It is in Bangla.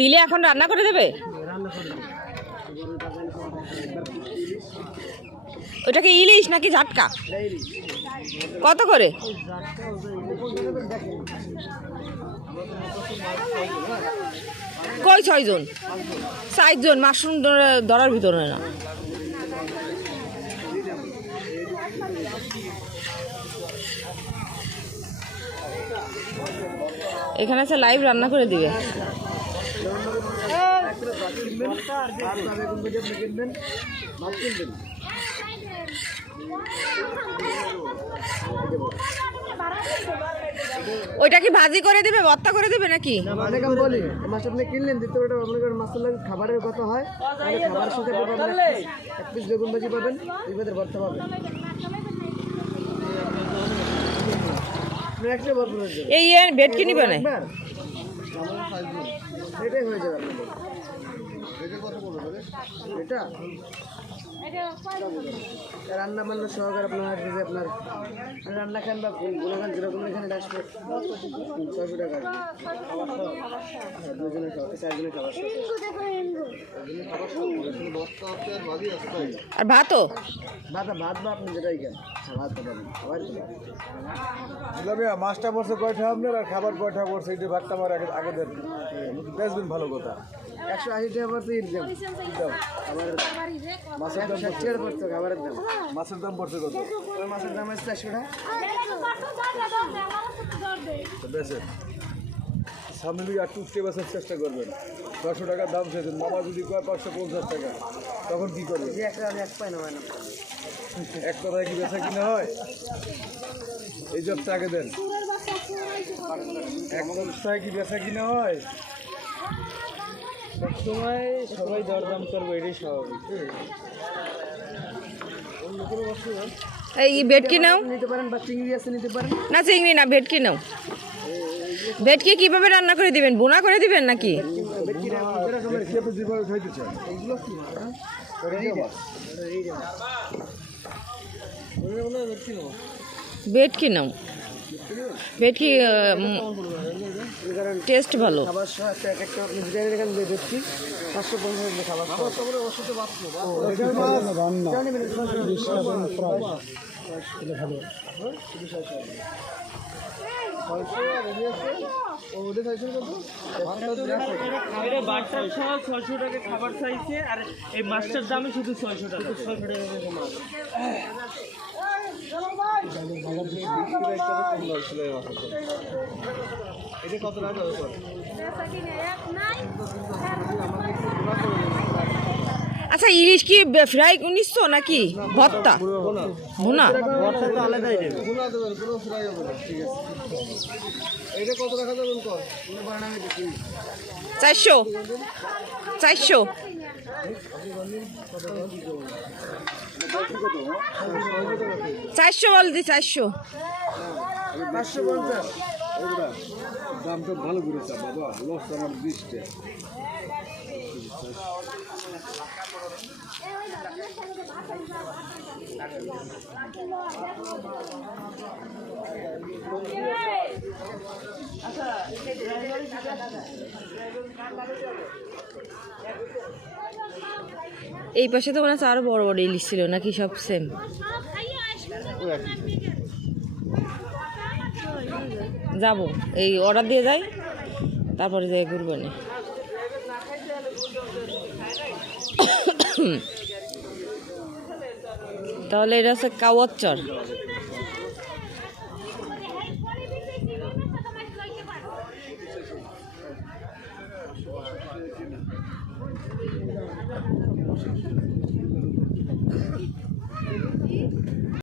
দিলে এখন রান্না করে দেবে? ওটা কি ইলিশ নাকি ঝাটকা? কত করে? কই 6 জন? 4 জন মাশরুম ধরার ভিতরে না। এখানে আছে লাইভ রান্না করে দিবে। ওইটা কি ভাজি করে দিবে, ভর্তা করে দিবে নাকি? বলি মাছ আপনি কিনলেন দিতে ওটা আপনার মাছটা খাবারের কথা হয়, খাবারের সাথে এক পিস বেগুন ভাজি পাবেন, দুই ভাতের ভর্তা পাবেন। এই ভেটকি নিবে না? এটাই হয়ে যাবে এটা রান্না বান্না সহকারে আপনার যদি আপনার রান্না খান বা গুণগান যেরকম এখানে আসবে 600 টাকা, দুজনের খাবার 4 জনের খাবার। আর ভাতও ভাত বা আপনি যেটাই খান ভাত পাবেন। খাবার মাছটা পড়ছে কয়টা আপনার আর খাবার কয়টা পড়ছে এটা ভাতটা আমার আগে দেন, বেচবেন ভালো কথা। 180 টাকা পড়ছে ঈদ দাম, মাছের দাম 60 টাকা পড়ছে খাবারের দাম। মাছের দাম পড়ছে কত? মাছের দাম আছে 400 টাকা। বেচেন সামনে দিকে একটু উঠতে বেচার চেষ্টা করবেন। 600 টাকার দাম চেয়েছেন, মামা যদি কয় 550 টাকা, তখন কি করবেন? আমি এক পাই না হয় না, এক কথায় কি বেচা কিনা হয়? এই জবটা আগে দেন। এক কথায় কি বেচা কিনা হয়? সবসময় সবাই দরদাম করবে, এটাই স্বাভাবিক। এই ভেটকি নাও নিতে পারেন বা চিংড়ি আছে নিতে পারেন। না, চিংড়ি না, ভেটকি নাও। ভেটকি কিভাবে রান্না করে দিবেন? বোনা করে দিবেন নাকি? যেভাবে খাইতে চান ভেটকি নাও, ভেটকি টেস্ট ভালো। খাবার একটা আপনি বিরিয়ানি দেখেন দেখছি 550 খাবার খাবার চাইছে, আর এই মাছটার দামই শুধু 600 টাকা। এটা কত টাকা হবে? আচ্ছা, ইলিশ কি ফ্রাই নিচ্ছ নাকি ভর্তা? ভুনা। আলাদাই দেবে। এটা কত টাকা দেবেন? 400 400 400 বলছি, 400। 550 দামটা ভালো করেছে বাবা, লস আমার 20 টাকা। এই পাশে তো মনে হচ্ছে আরো বড় বড় ইলিশ ছিল নাকি? সব সেম। যাব, এই অর্ডার দিয়ে যাই, তারপরে যাই ঘুরবেন। তাহলে এটা হচ্ছে কাওয়াচ্চর।